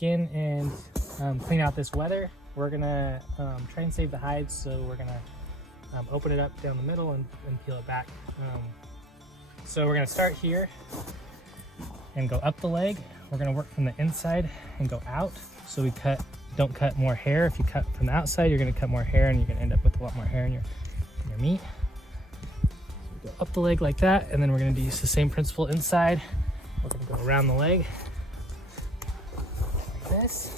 skin and clean out this weather. We're gonna try and save the hides, so we're gonna open it up down the middle and peel it back. So we're gonna start here and go up the leg. We're gonna work from the inside and go out. So we don't cut more hair. If you cut from the outside, you're gonna cut more hair and you're gonna end up with a lot more hair in your meat. So we go up the leg like that, and then we're gonna use the same principle inside. We're gonna go around the leg like this.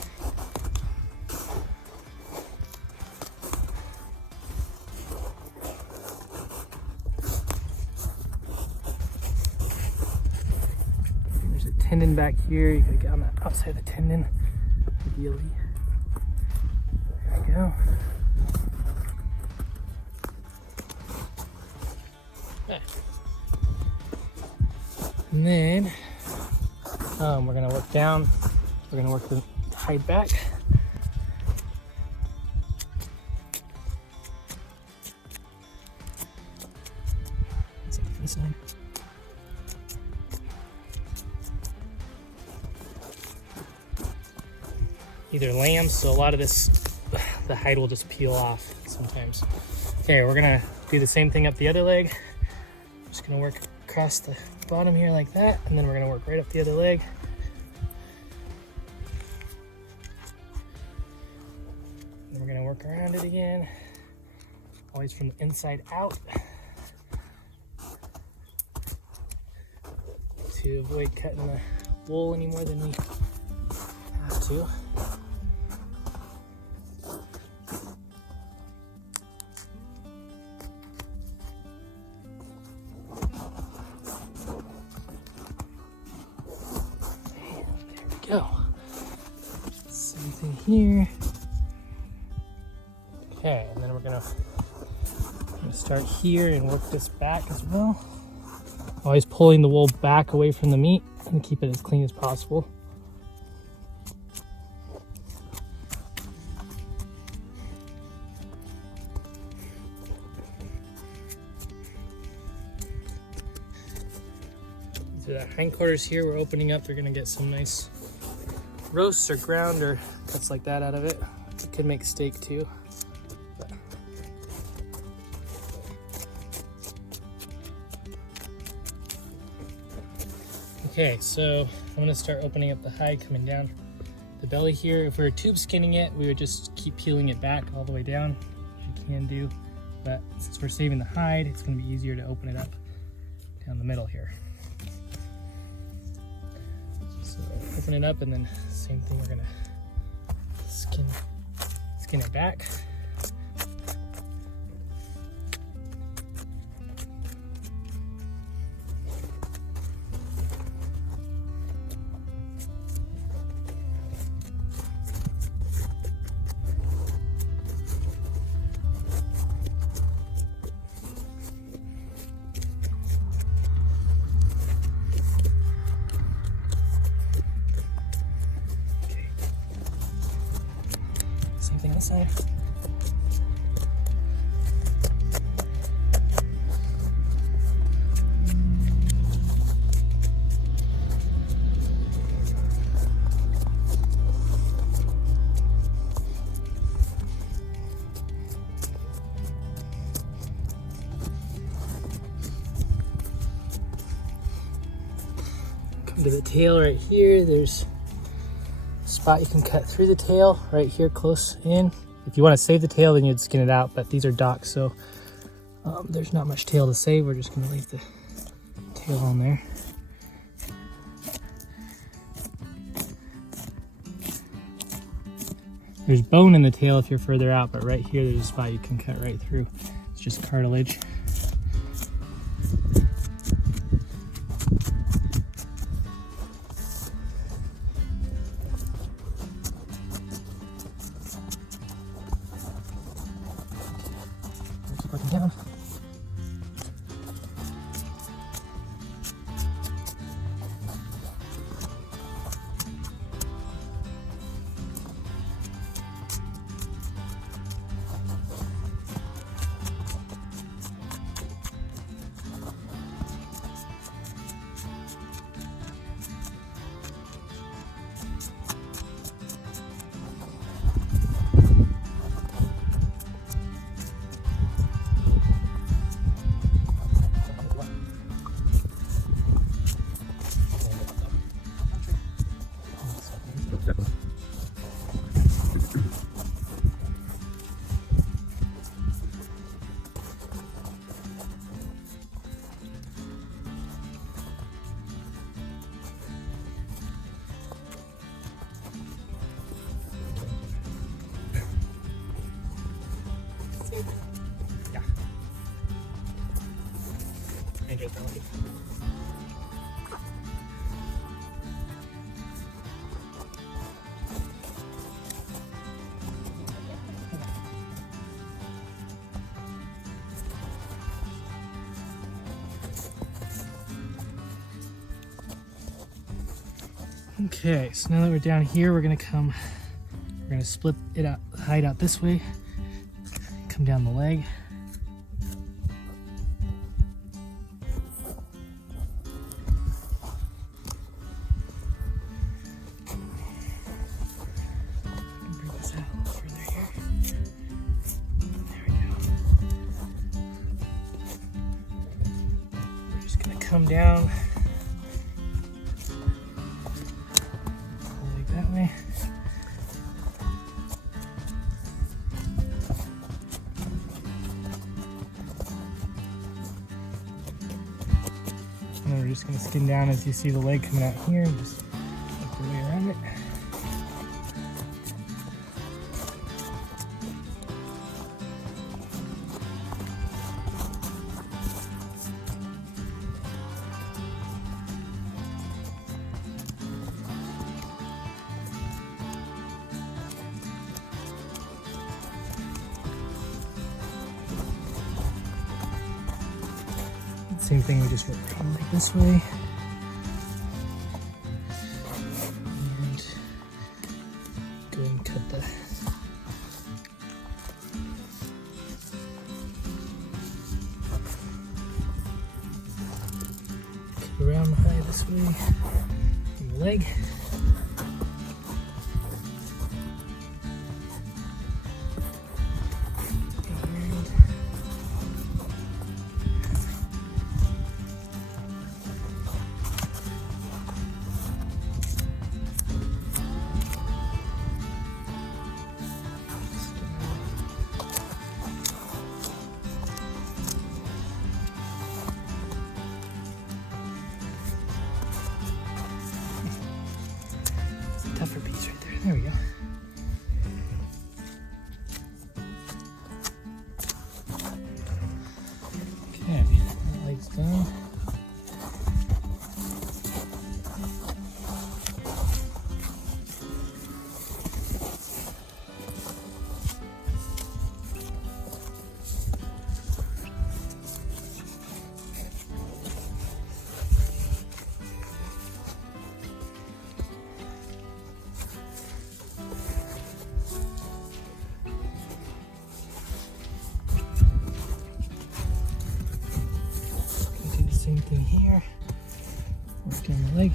There's a tendon back here. You gotta get on the outside of the tendon, ideally. There we go. Okay. And then we're gonna work down. We're gonna work the hide back. Let's look at this side. Either lamb, so a lot of this, the hide will just peel off sometimes. Okay, we're gonna do the same thing up the other leg. Just gonna work across the bottom here like that, and then we're gonna work right up the other leg. And we're gonna work around it again, always from the inside out, to avoid cutting the wool any more than we have to. Go. Same thing here. Okay, and then we're gonna start here and work this back as well. Always pulling the wool back away from the meat and keep it as clean as possible. So the hindquarters here we're opening up. We're gonna get some nice roasts or ground or cuts like that out of it. It could make steak too. But. Okay, so I'm gonna start opening up the hide coming down the belly here. If we were tube skinning it, we would just keep peeling it back all the way down, which you can do. But since we're saving the hide, it's gonna be easier to open it up down the middle here. So open it up, and then same thing, we're gonna skin it back. This side. Come to the tail right here. There's spot you can cut through the tail right here close in. If you want to save the tail, then you'd skin it out, but these are docks, so there's not much tail to save. We're just going to leave the tail on there. There's bone in the tail if you're further out, but right here there's a spot you can cut right through. It's just cartilage. Working down. Yeah. Andrew's belly. Okay, so now that we're down here, we're gonna split it out, hide out this way, come down the leg. Bring this out a little further here. There we go. We're just gonna come down that way. And then we're just going to skin down as you see the leg coming out here and just work your way around it. Same thing, we just work around like this way. And go and cut the around the hide this way, and the leg. Tougher piece right there. There we go. Okay, that leg's done. Same thing here. Work down the leg.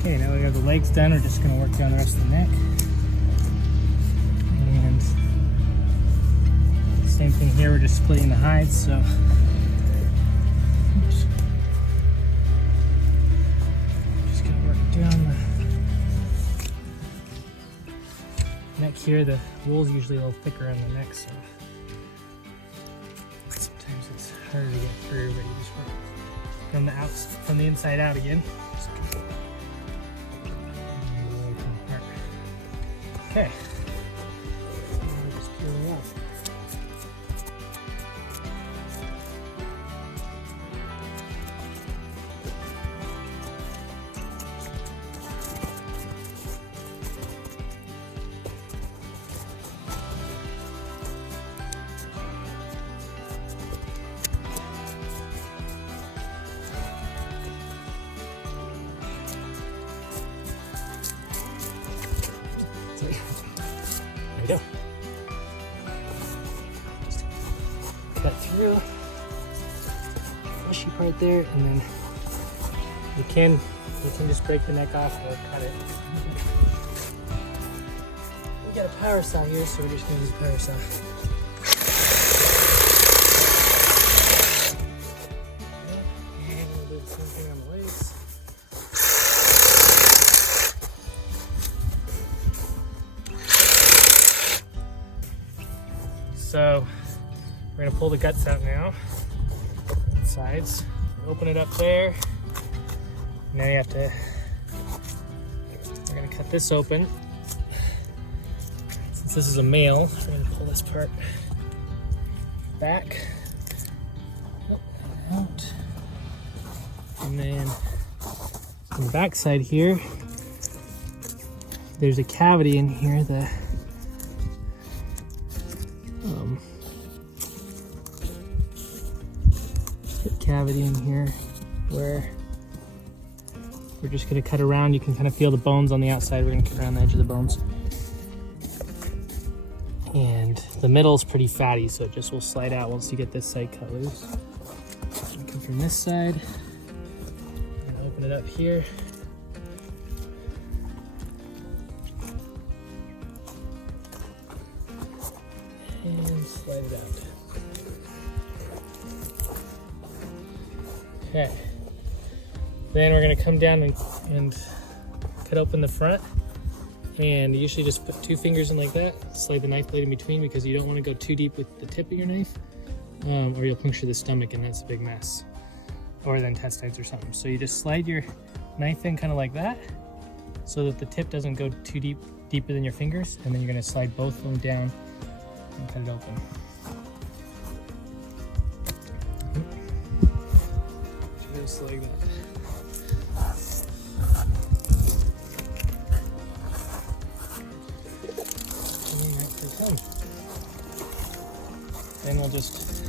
Okay, now we got the legs done, we're just going to work down the rest of the neck. And same thing here, we're just splitting the hides, so just going to work down the neck here. The wool's usually a little thicker on the neck, so sometimes it's harder to get through, but you just work from the inside out again. Okay. Just peel it off. cut through the fleshy part there, and then you can just break the neck off or cut it. We got a power saw here, so we're just gonna use a power saw. And we'll do the same thing on the legs. So we're gonna pull the guts out now, sides, open it up there. Now you have to, we're gonna cut this open. Since this is a male, we're gonna pull this part back, out. And then on the back side here, there's a cavity in here that cavity in here where we're just going to cut around. You can kind of feel the bones on the outside. We're going to cut around the edge of the bones. And the middle is pretty fatty, so it just will slide out once you get this side cut loose. Come from this side. I'm going to open it up here. And slide it out. Okay, then we're going to come down and cut open the front, and you usually just put 2 fingers in like that, slide the knife blade in between because you don't want to go too deep with the tip of your knife, or you'll puncture the stomach and that's a big mess, or the intestines or something. So you just slide your knife in kind of like that so that the tip doesn't go too deeper than your fingers, and then you're going to slide both of them down and cut it open. Just like that. Then we'll just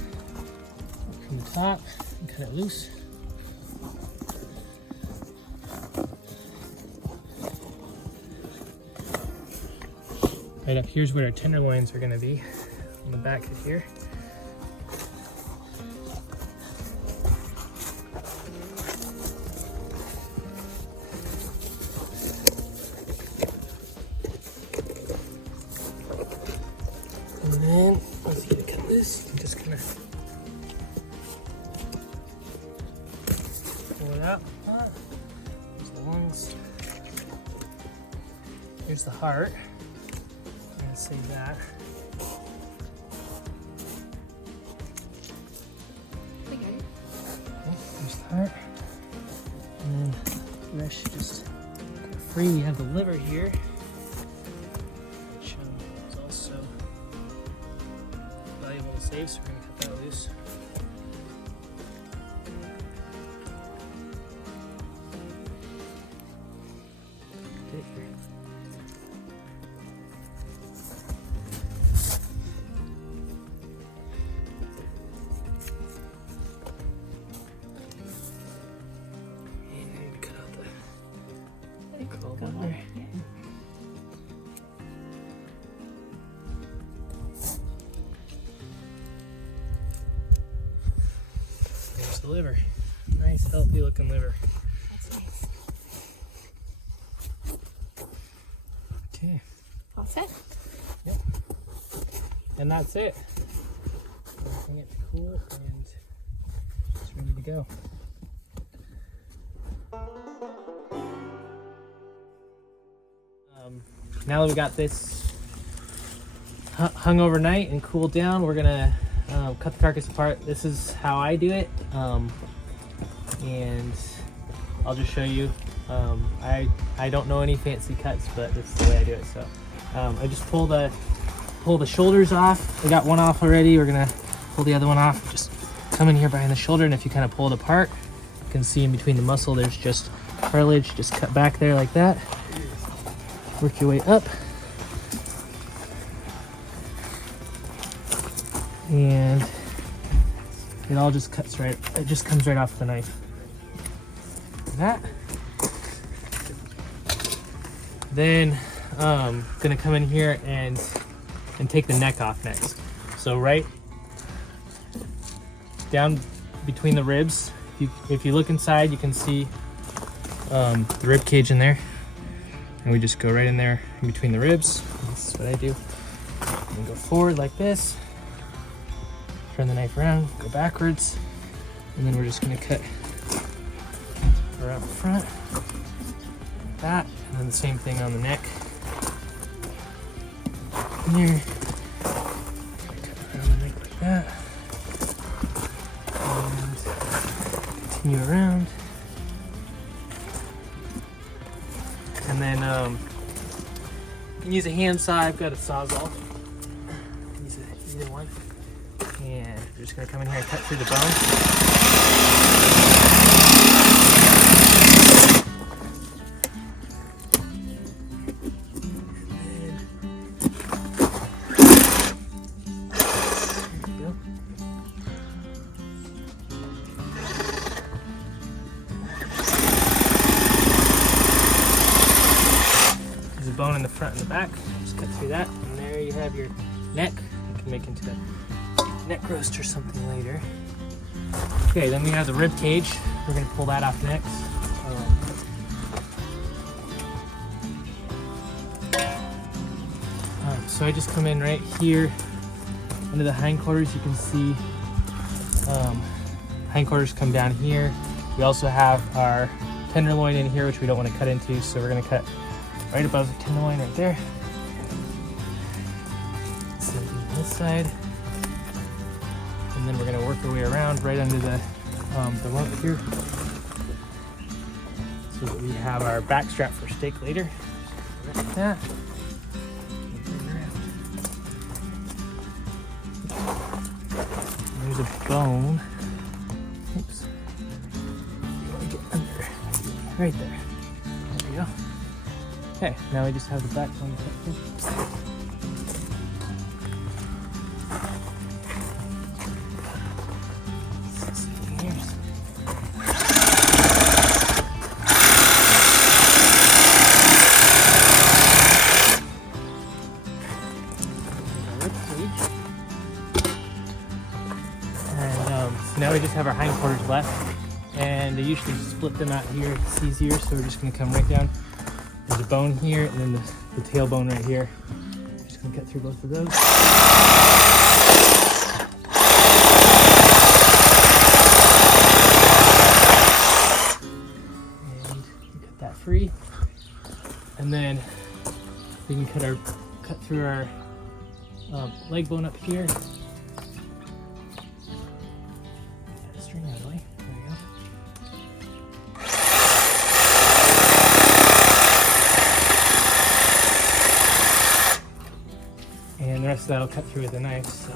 work from the top and cut it loose. Right up here's where our tenderloins are going to be, on the back of here. And then once you get to cut this, you can just kind of pull it out. There's the lungs. Here's the heart. I'm going to save that. Okay, there's the heart. And then the rest should just go free. You have the liver here. Save, so we're going to cut that loose. And I need to cut out the collarbone there. The liver. Nice, healthy looking liver. That's nice. Okay. All set? Yep. And that's it. Everything it cool and it's ready to go. Now that we got this hung overnight and cooled down, we're gonna cut the carcass apart. This is how I do it, and I'll just show you. I don't know any fancy cuts, but this is the way I do it. So I just pull the shoulders off. We got one off already. We're gonna pull the other one off. Just come in here behind the shoulder, and if you kind of pull it apart, you can see in between the muscle there's just cartilage. Just cut back there like that. Work your way up. And it all just cuts right, it just comes right off the knife. Like that. Then gonna come in here and take the neck off next. So right down between the ribs. If you look inside, you can see the rib cage in there. And we just go right in there in between the ribs. This is what I do. And go forward like this. Turn the knife around, go backwards. And then we're just gonna cut around the front. Like that. And then the same thing on the neck. In there. Cut around the neck like that. And continue around. And then you can use a hand saw. I've got a Sawzall. Use either one. And we're just gonna come in here and cut through the bone. Bone in the front and the back. Just cut through that, and there you have your neck. You can make into a neck roast or something later. Okay, then we have the rib cage. We're gonna pull that off next. So I just come in right here under the hindquarters. You can see hindquarters come down here. We also have our tenderloin in here, which we don't want to cut into, so we're gonna cut right above the tenderloin right there. Same thing on this side. And then we're gonna work our way around right under the rump here. So that we have our back strap for steak later. Like that. And there's a bone. Oops. You want to get under. Right there. There we go. Okay, now we just have the back one cut through. And so now we just have our hindquarters left, and they usually split them out here. It's easier, so we're just going to come right down. There's a bone here, and then the tailbone right here. Just gonna cut through both of those. And cut that free. And then we can cut through our leg bone up here. String out of the way. There we go. And the rest of that I'll cut through with a knife, so.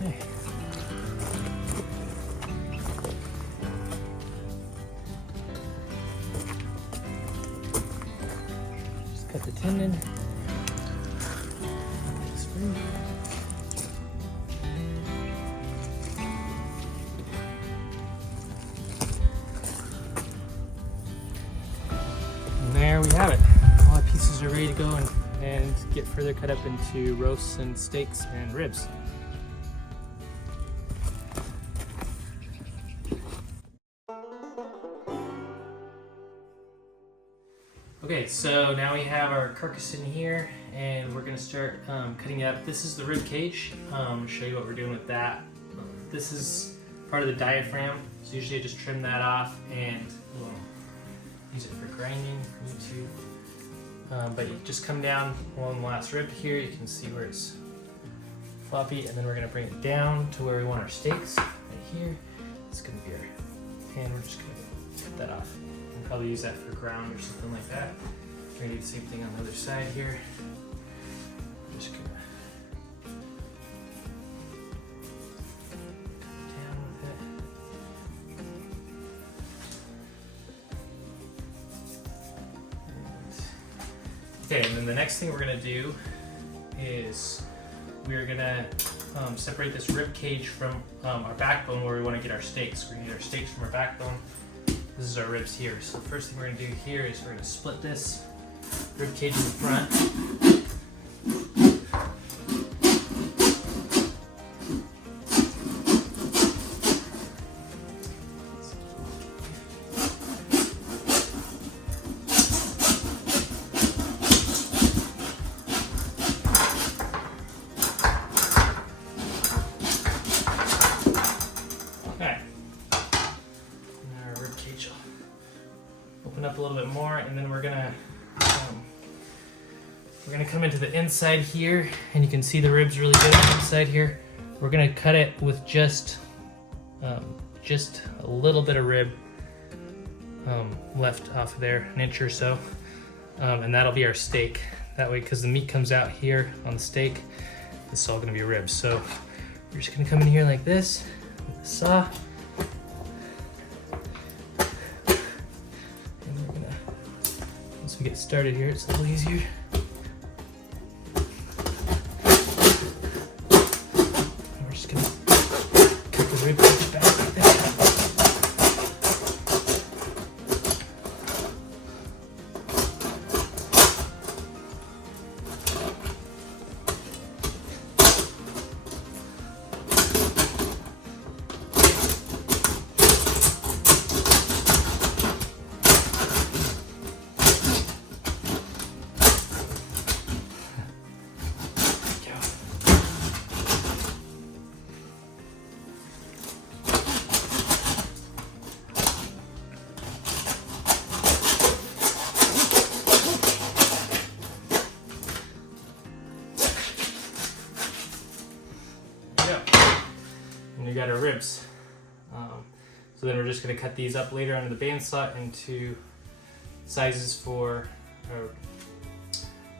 Okay. Just cut the tendon. There we have it. All the pieces are ready to go and get further cut up into roasts and steaks and ribs. Okay, so now we have our carcass in here, and we're going to start cutting it up. This is the rib cage. I'll show you what we're doing with that. This is part of the diaphragm, so usually I just trim that off and use it for grinding for you too. But you just come down along the last rib here. You can see where it's floppy, and then we're going to bring it down to where we want our steaks right here. It's going to be our hand. We're just going to cut that off. We'll probably use that for ground or something like that. We're going to do the same thing on the other side here. Just going to down with it. Okay, and then the next thing we're going to do is we're going to separate this rib cage from our backbone where we want to get our steaks. We're going to get our steaks from our backbone. This is our ribs here. So the first thing we're going to do here is we're going to split this rib cage in the front. Up a little bit more, and then we're gonna come into the inside here, and you can see the ribs really good on the inside here. We're gonna cut it with just a little bit of rib left off of there, an inch or so, and that'll be our steak. That way, because the meat comes out here on the steak, this is all gonna be ribs. So we're just gonna come in here like this with the saw. Once we get started here, it's a little easier. And we're just gonna cut the rib cage back like that. And you got our ribs. So then we're just going to cut these up later on the bandsaw into sizes for our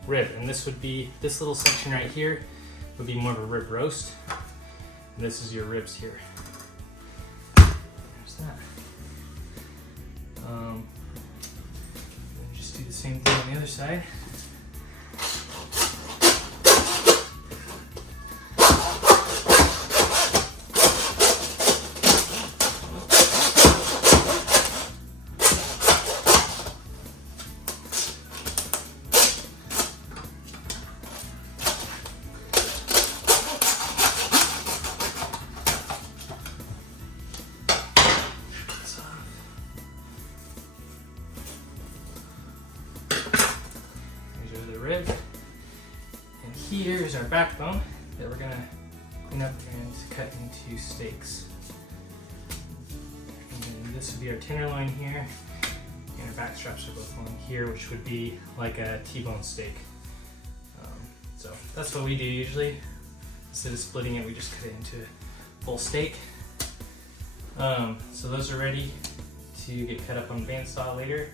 rib. And this would be, this little section right here would be more of a rib roast. And this is your ribs here. There's that. Just do the same thing on the other side. Rib, and here is our backbone that we're gonna clean up and cut into steaks. And this would be our tenderloin here, and our back straps are both along here, which would be like a T-bone steak. So that's what we do usually. Instead of splitting it, we just cut it into a full steak. So those are ready to get cut up on the bandsaw later.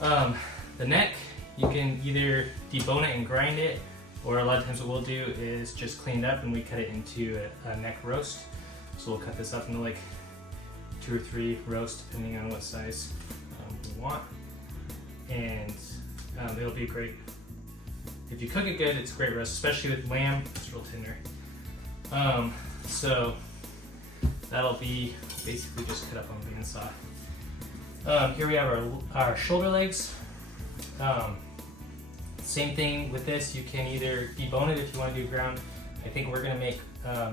The neck, you can either debone it and grind it, or a lot of times what we'll do is just clean it up and we cut it into a neck roast. So we'll cut this up into like 2 or 3 roasts depending on what size we want. And it'll be great. If you cook it good, it's a great roast, especially with lamb, it's real tender. So that'll be basically just cut up on the bandsaw. Here we have our shoulder legs. Same thing with this, you can either debone it if you want to do ground. I think we're going to make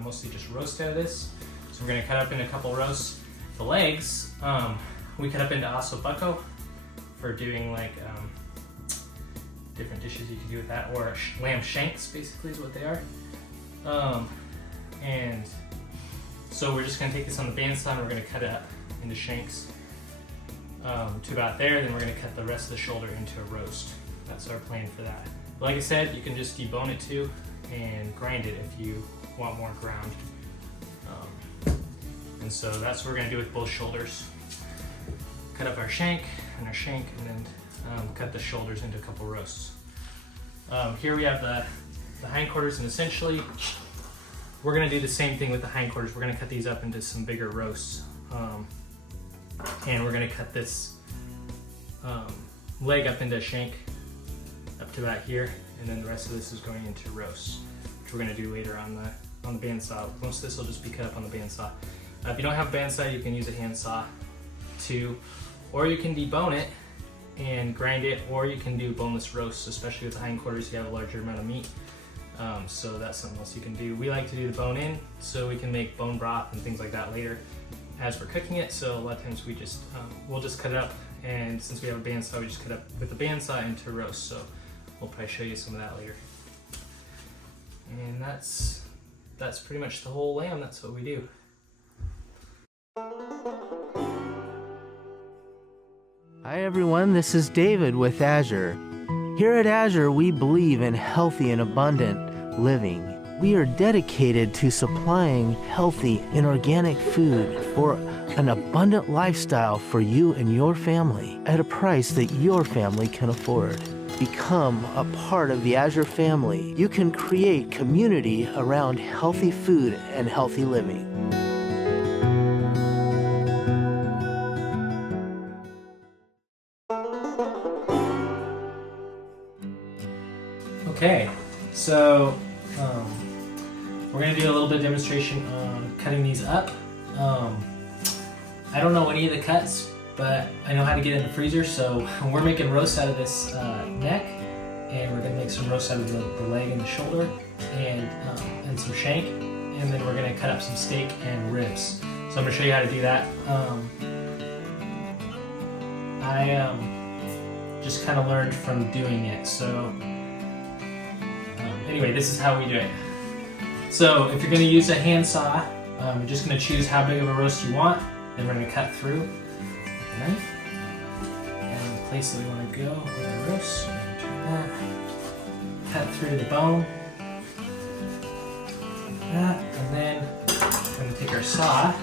mostly just roast out of this. So we're going to cut up in a couple roasts. The legs, we cut up into osso bucco for doing like different dishes you can do with that, or lamb shanks basically is what they are. And so we're just going to take this on the bandsaw and we're going to cut it up into shanks to about there. Then we're going to cut the rest of the shoulder into a roast. That's our plan for that. But like I said, you can just debone it too and grind it if you want more ground. And so that's what we're going to do with both shoulders. Cut up our shank, and then cut the shoulders into a couple roasts. Here we have the hindquarters, and essentially we're going to do the same thing with the hindquarters. We're going to cut these up into some bigger roasts. And we're going to cut this leg up into a shank up to about here, and then the rest of this is going into roast, which we're going to do later on the bandsaw. Most of this will just be cut up on the bandsaw. If you don't have a bandsaw, you can use a handsaw too, or you can debone it and grind it, or you can do boneless roasts, especially with the hindquarters, you have a larger amount of meat. So that's something else you can do. We like to do the bone in, so we can make bone broth and things like that later as we're cooking it. So a lot of times we just, we'll just cut it up, and since we have a bandsaw, we just cut up with the bandsaw into roast. So we'll probably show you some of that later. And that's pretty much the whole lamb. That's what we do. Hi everyone, this is David with Azure. Here at Azure, we believe in healthy and abundant living. We are dedicated to supplying healthy and organic food for an abundant lifestyle for you and your family at a price that your family can afford. Become a part of the Azure family. You can create community around healthy food and healthy living. Okay, so we're going to do a little bit of demonstration on cutting these up. I don't know any of the cuts, but I know how to get it in the freezer, so we're making roast out of this neck, and we're going to make some roast out of the leg and the shoulder, and some shank, and then we're going to cut up some steak and ribs. So I'm going to show you how to do that. I just kind of learned from doing it, so anyway, this is how we do it. So if you're going to use a handsaw, you're just going to choose how big of a roast you want, and we're going to cut through with a knife. And the place that we want to go with our roast, we're going to turn that, cut through to the bone, like that, and then we're going to take our saw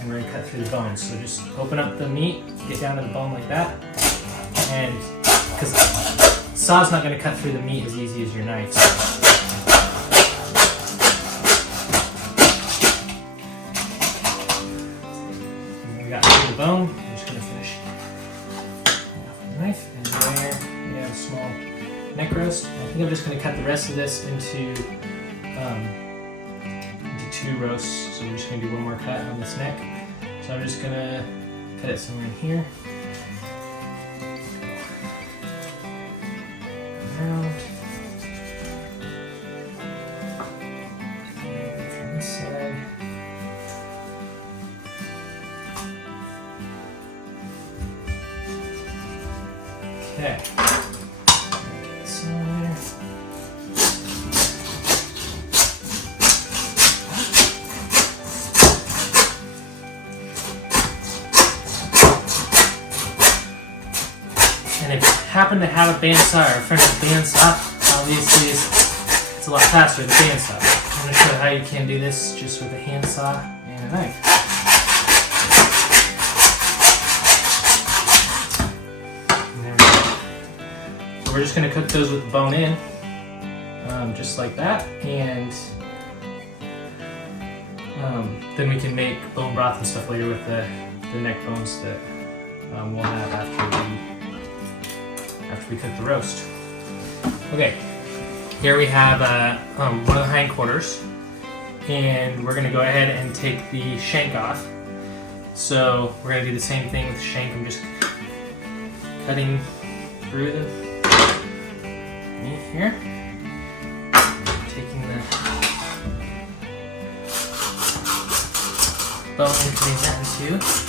and we're going to cut through the bone. So just open up the meat, get down to the bone like that, and because the saw's not going to cut through the meat as easy as your knife. We got through the bone. I'm just going to finish off with the knife, and there we have a small neck roast. I think I'm just going to cut the rest of this into 2 roasts. So we're just going to do one more cut on this neck. So I'm just going to cut it somewhere in here. Around. And from this side. Okay. Get this on there. And if you happen to have a bandsaw or a friend with a bandsaw, obviously it's a lot faster than a bandsaw. I'm going to show you how you can do this just with a handsaw and a knife. And there we go. So we're just going to cook those with the bone in, just like that, and then we can make bone broth and stuff later with the neck bones that we'll have after we cook the roast. Okay, here we have one of the hindquarters, and we're going to go ahead and take the shank off. So we're going to do the same thing with the shank. I'm just cutting through the meat here, taking the bone and cutting that in 2.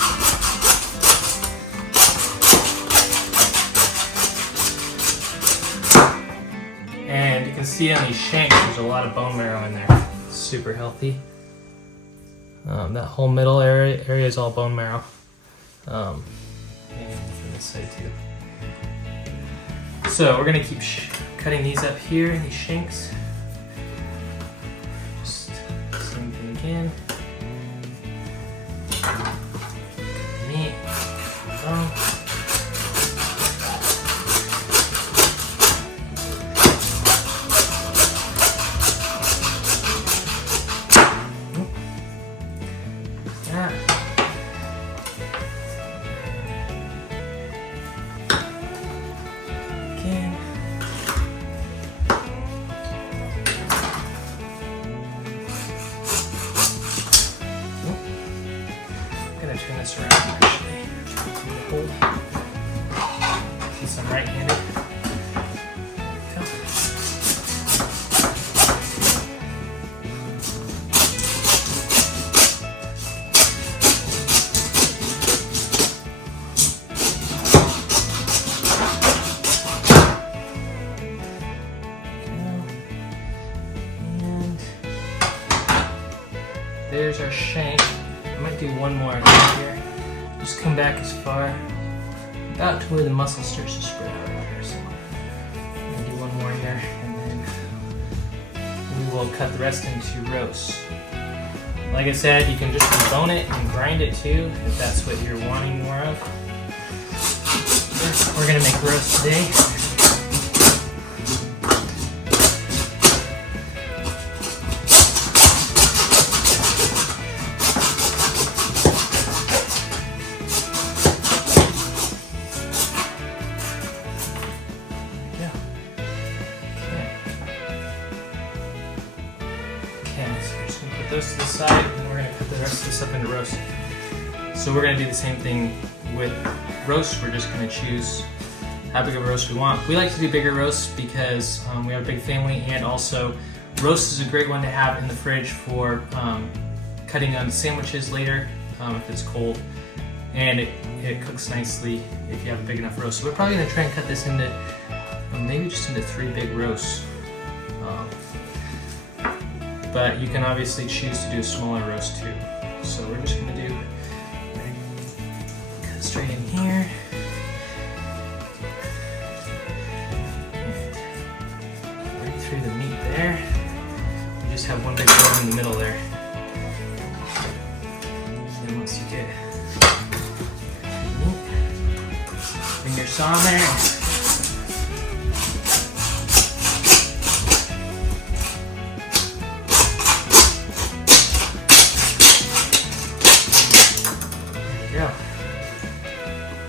And you can see on these shanks, there's a lot of bone marrow in there. It's super healthy. That whole middle area is all bone marrow. And from this side too. So we're gonna keep cutting these up here, these shanks. Just same thing again. Meat, bone. Turn this around actually. right-handed. There's our shank. I might do one more here. Just come back as far, about to where the muscle starts to spread out right there. So I'm gonna do one more here, and then we will cut the rest into roast. Like I said, you can just debone it and grind it too, if that's what you're wanting more of. We're gonna make roast today. Those to the side, and we're going to cut the rest of this up into roast. So we're going to do the same thing with roast. We're just going to choose how big of a roast we want. We like to do bigger roasts because we have a big family, and also roast is a great one to have in the fridge for cutting on sandwiches later if it's cold, and it cooks nicely if you have a big enough roast. So we're probably going to try and cut this into maybe just into 3 big roasts. But you can obviously choose to do a smaller roast too. So we're just gonna cut straight in here. And right through the meat there. We just have one big bone in the middle there. And then once you get meat, bring your saw in there.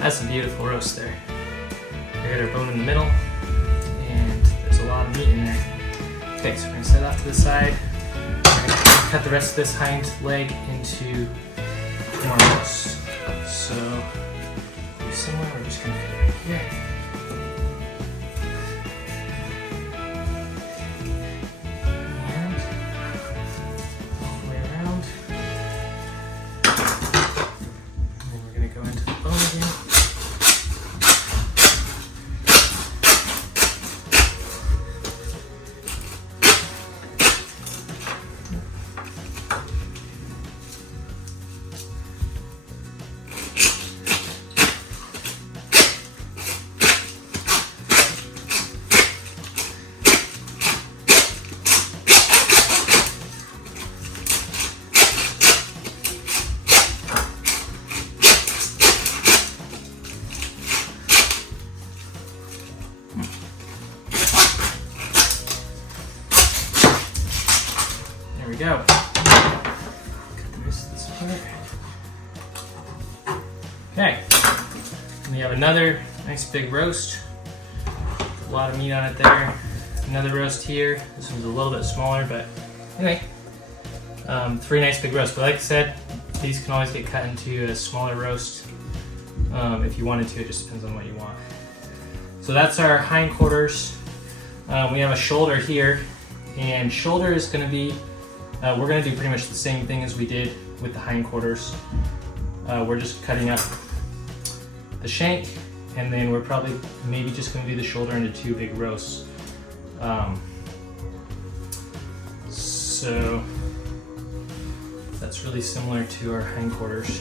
That's a beautiful roast there. We got our bone in the middle, and there's a lot of meat in there. Okay, so we're gonna set that off to the side. We're gonna cut the rest of this hind leg into more roast. So, do similar, we're just gonna cut it right here. And all the way around. And then we're gonna go into the bone again. There we go. Cut the rest of this apart. Okay. And we have another nice big roast. A lot of meat on it there. Another roast here. This one's a little bit smaller, but anyway. 3 nice big roasts. But like I said, these can always get cut into a smaller roast if you wanted to. It just depends on what you want. So that's our hindquarters. We have a shoulder here, and shoulder is going to be, we're going to do pretty much the same thing as we did with the hindquarters. We're just cutting up the shank, and then we're probably maybe just going to do the shoulder into 2 big roasts. So that's really similar to our hindquarters.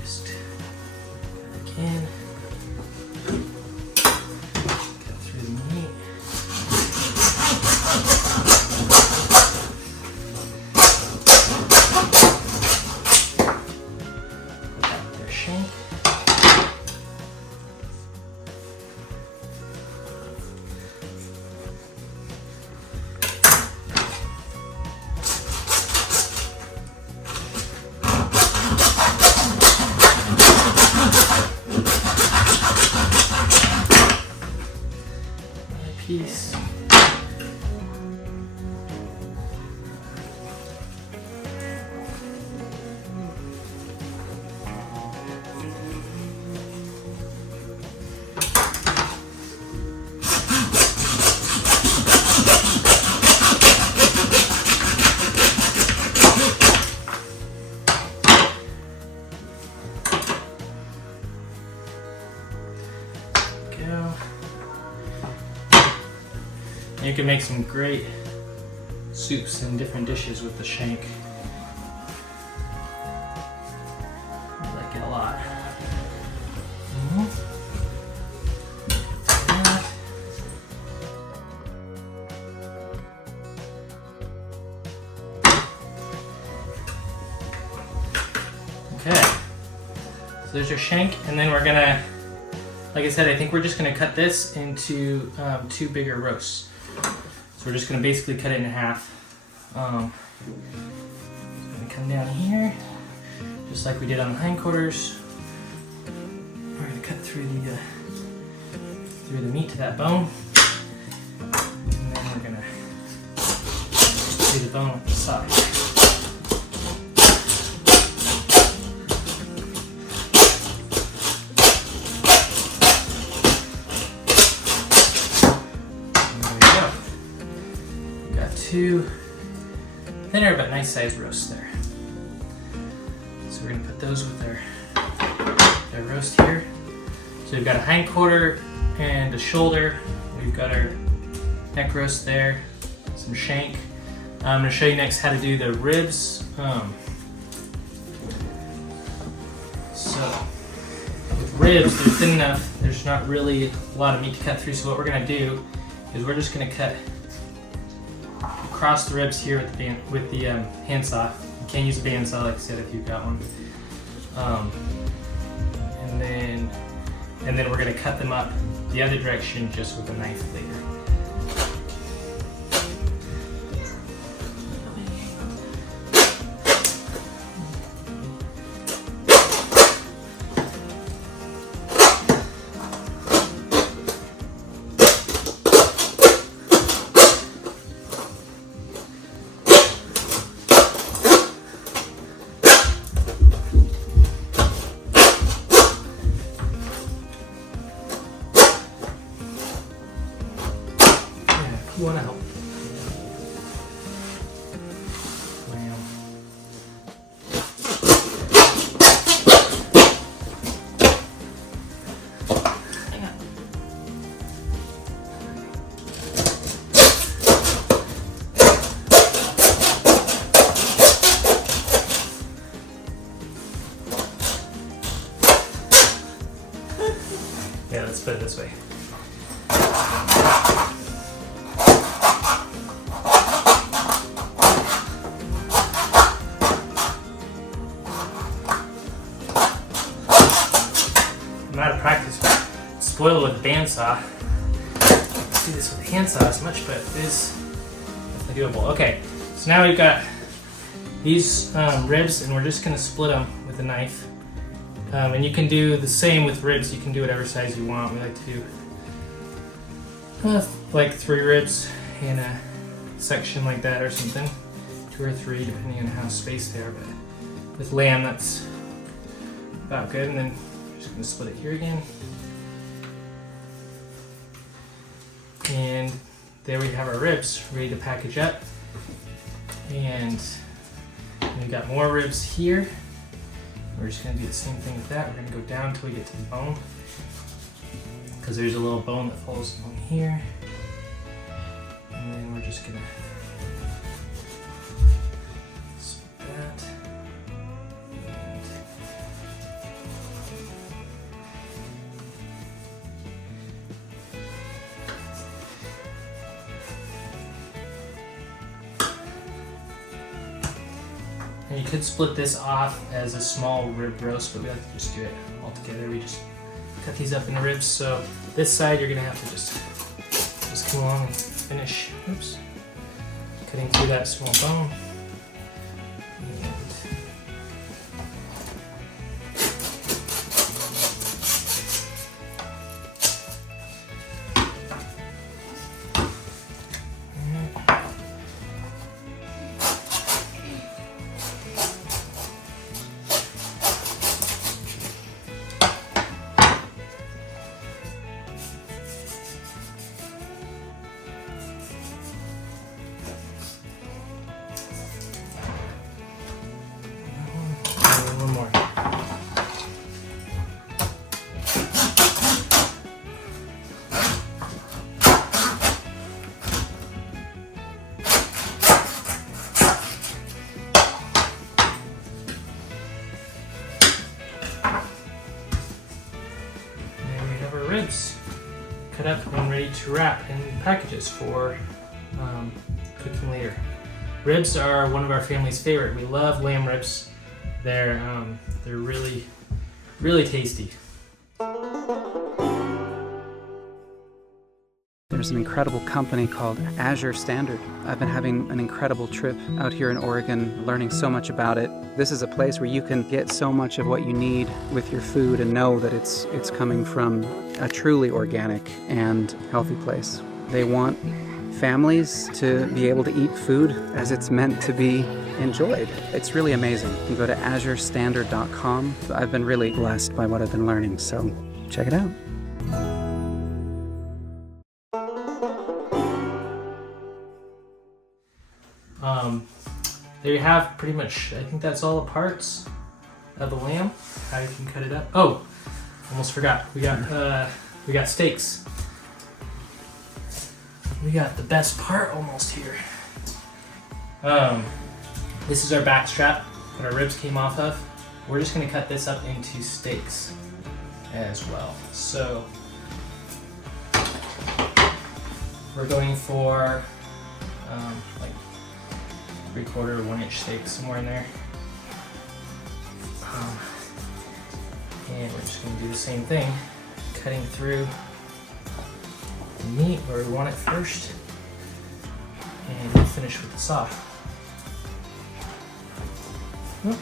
Just cut again. Cut through the meat. Put that with our shank. Piece. You can make some great soups and different dishes with the shank. I like it a lot. Okay, so there's your shank, and then we're gonna, like I said, I think we're just gonna cut this into 2 bigger roasts. So we're just gonna basically cut it in half. Gonna come down here, just like we did on the hindquarters. We're gonna cut through the meat to that bone, and then we're gonna do the bone with the side. Two thinner but nice sized roasts there. So we're gonna put those with our roast here. So we've got a hindquarter and a shoulder. We've got our neck roast there, some shank. I'm gonna show you next how to do the ribs. So with ribs, they're thin enough. There's not really a lot of meat to cut through. So what we're gonna do is we're just gonna cut across the ribs here with the handsaw. You can use a bandsaw, like I said, if you've got one. And then we're going to cut them up the other direction just with a knife later. You want to help? Yeah, let's put it this way. I'm out of practice spoiled with a bandsaw. Let's do this with a handsaw as much, but it is definitely doable. Okay, so now we've got these ribs, and we're just going to split them with a knife. And you can do the same with ribs. You can do whatever size you want. We like to do like 3 ribs in a section like that or something. 2 or 3, depending on how spaced they are. But with lamb, that's about good. And then I'm just going to split it here again. And there we have our ribs ready to package up. And we've got more ribs here. We're just going to do the same thing with that. We're going to go down until we get to the bone, because there's a little bone that falls on here. And then we're just going to split that. And you could split this off as a small rib roast, but we like to just do it all together. We just cut these up into ribs. So this side you're gonna have to just come along and finish. Oops, cutting through that small bone. ribs cut up and ready to wrap in packages for cooking later. Ribs are one of our family's favorite. We love lamb ribs. They're really, really tasty. There's an incredible company called Azure Standard. I've been having an incredible trip out here in Oregon, learning so much about it. This is a place where you can get so much of what you need with your food and know that it's coming from a truly organic and healthy place. They want families to be able to eat food as it's meant to be enjoyed. It's really amazing. You can go to azurestandard.com. I've been really blessed by what I've been learning, so check it out. There you have pretty much, I think that's all the parts of the lamb, how you can cut it up. Oh, almost forgot. We got steaks. We got the best part almost here. This is our back strap that our ribs came off of. We're just gonna cut this up into steaks as well. So we're going for like 3/4 or 1 inch steaks, somewhere in there. And we're just gonna do the same thing, cutting through the meat where we want it first, and we'll finish with the saw. Whoop.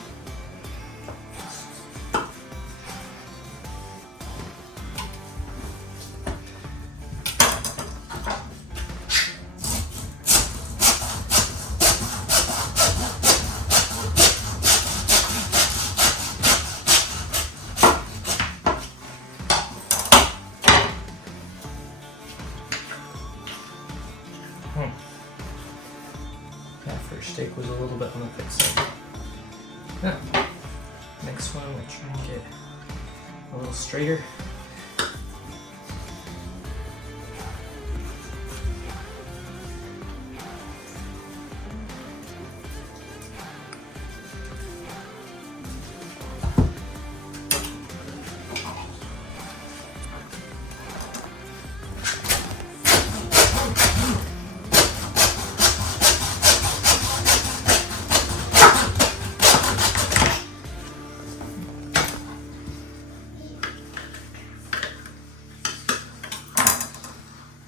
That first steak was a little bit on the thick side. Next one, we'll try and get a little straighter.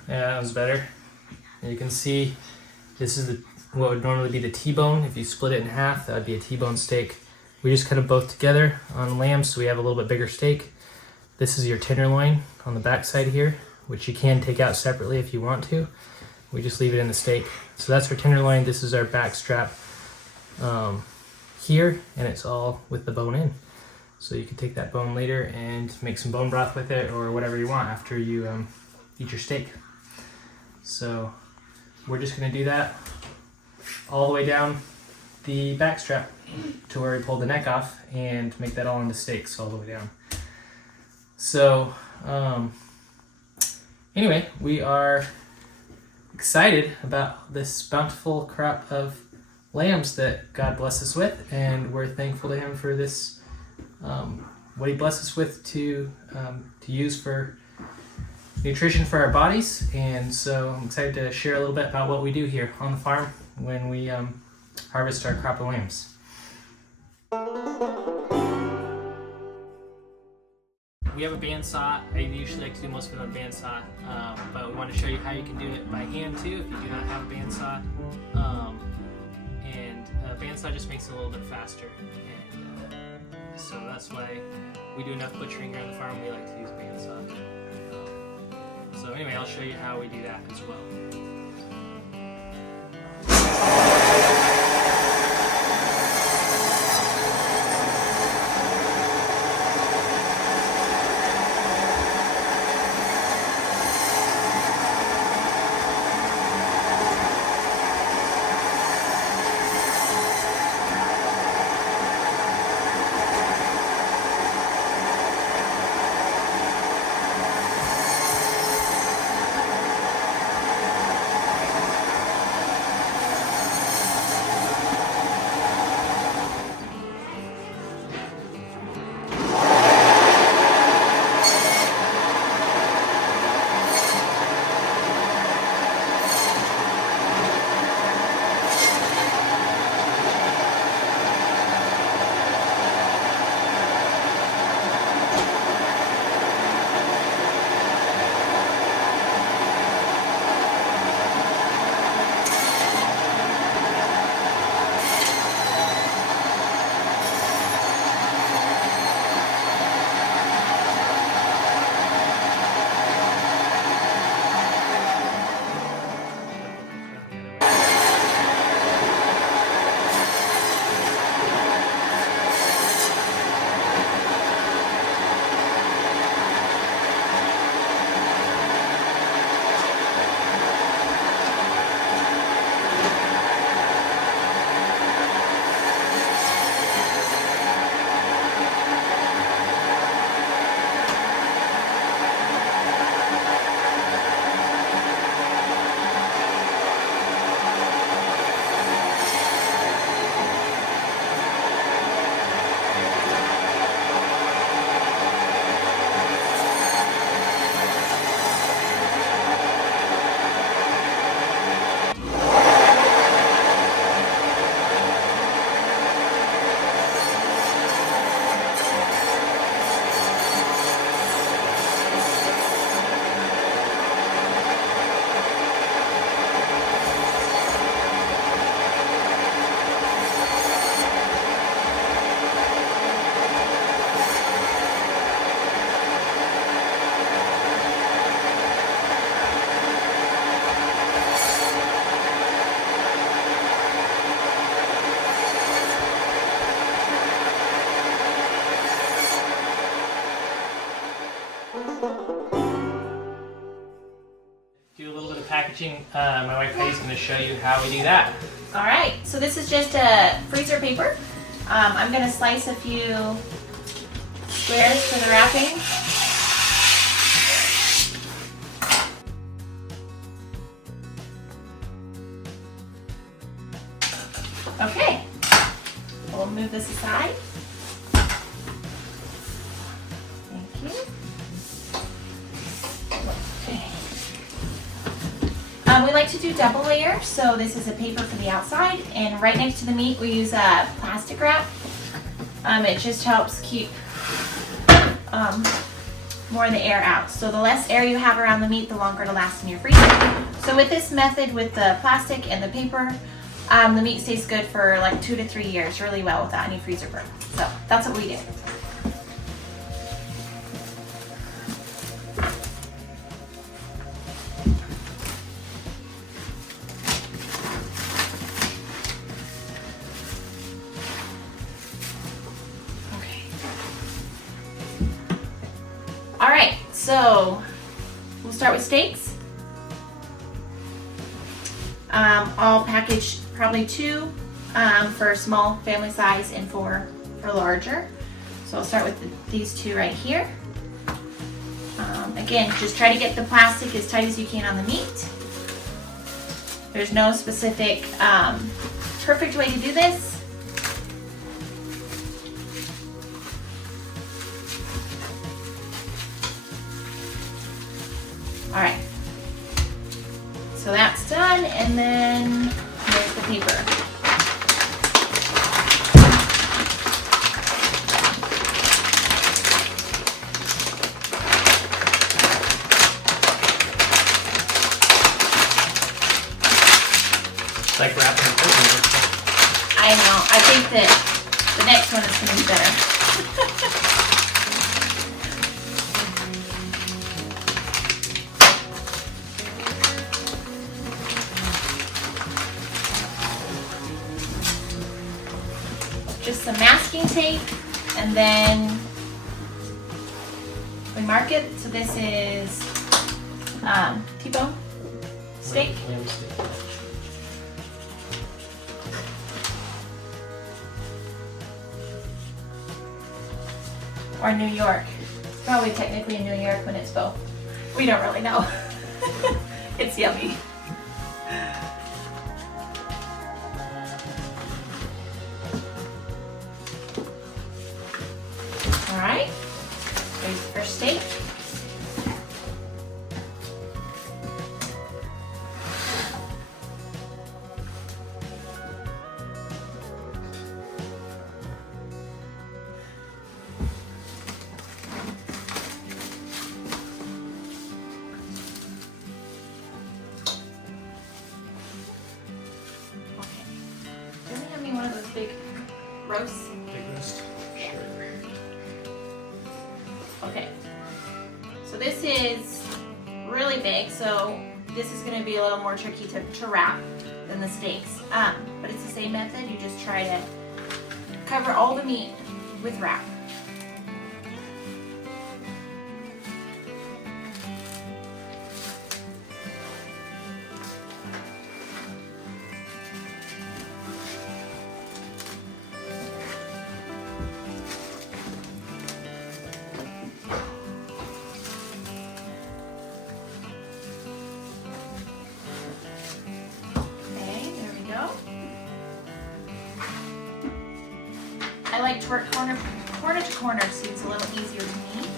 Yeah, that was better. And you can see this is what would normally be the T-bone. If you split it in half, that would be a T-bone steak. We just cut them both together on lamb, so we have a little bit bigger steak. This is your tenderloin on the back side here, which you can take out separately if you want to. We just leave it in the steak. So that's our tenderloin. This is our back strap here, and it's all with the bone in. So you can take that bone later and make some bone broth with it, or whatever you want after you eat your steak. So we're just gonna do that all the way down the back strap to where we pulled the neck off and make that all into steaks all the way down. So anyway, we are excited about this bountiful crop of lambs that God blessed us with, and we're thankful to Him for this, what He blessed us with to use for nutrition for our bodies. And so I'm excited to share a little bit about what we do here on the farm when we harvest our crop of lambs. We have a bandsaw. I usually like to do most of it on a bandsaw, but we want to show you how you can do it by hand too if you do not have a bandsaw. And a bandsaw just makes it a little bit faster. And so that's why we do enough butchering here on the farm. We like to use a bandsaw. So anyway, I'll show you how we do that as well. packaging. My wife Heidi's going to show you how we do that. All right, so this is just a freezer paper. I'm gonna slice a few squares for the wrapping. Okay, we'll move this aside. Thank you. We like to do double layer, so this is a paper for the outside, and right next to the meat we use a plastic wrap. It just helps keep more of the air out. So the less air you have around the meat, the longer it'll last in your freezer. So with this method, with the plastic and the paper, the meat stays good for like 2 to 3 years really well without any freezer burn. So that's what we do. All right, so we'll start with steaks. I'll package probably 2 for small family size and 4 for larger. So I'll start with these 2 right here. Again, just try to get the plastic as tight as you can on the meat. There's no specific perfect way to do this. All right, so that's done, and then here's the paper. It's like wrapping a turkey. I know, I think that the next one is going to be better. Just some masking tape, and then we mark it. So this is T-bone steak. Lamb steak. Or New York. Probably technically in New York when it's both. We don't really know. It's yummy. All right, there's the first steak. Doesn't have me one of those big roasts. Big roast. Sure. Okay, so this is really big, so this is going to be a little more tricky to wrap than the steaks. But it's the same method. You just try to cover all the meat with wrap. I like to work corner to corner, so it's a little easier to me.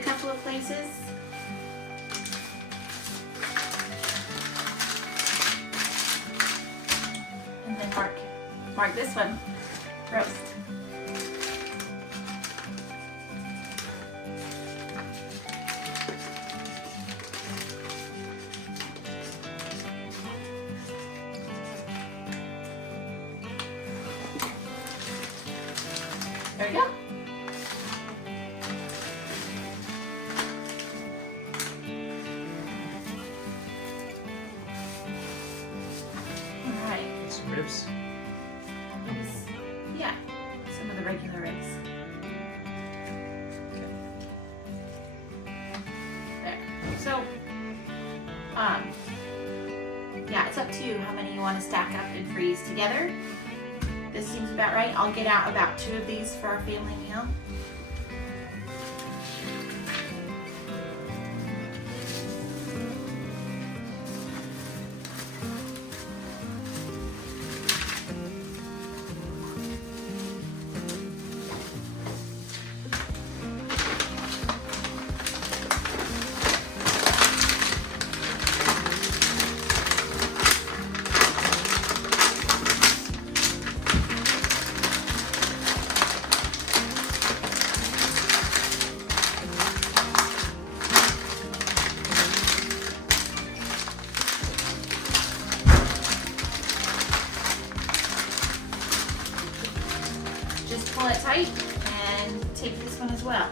a couple of places. And then mark this one, roast. There we go. All right. Some ribs. Yeah, some of the regular ribs. There. So, yeah, it's up to you how many you want to stack up and freeze together. This seems about right. I'll get out about 2 of these for our family meal. Just pull it tight and take this one as well.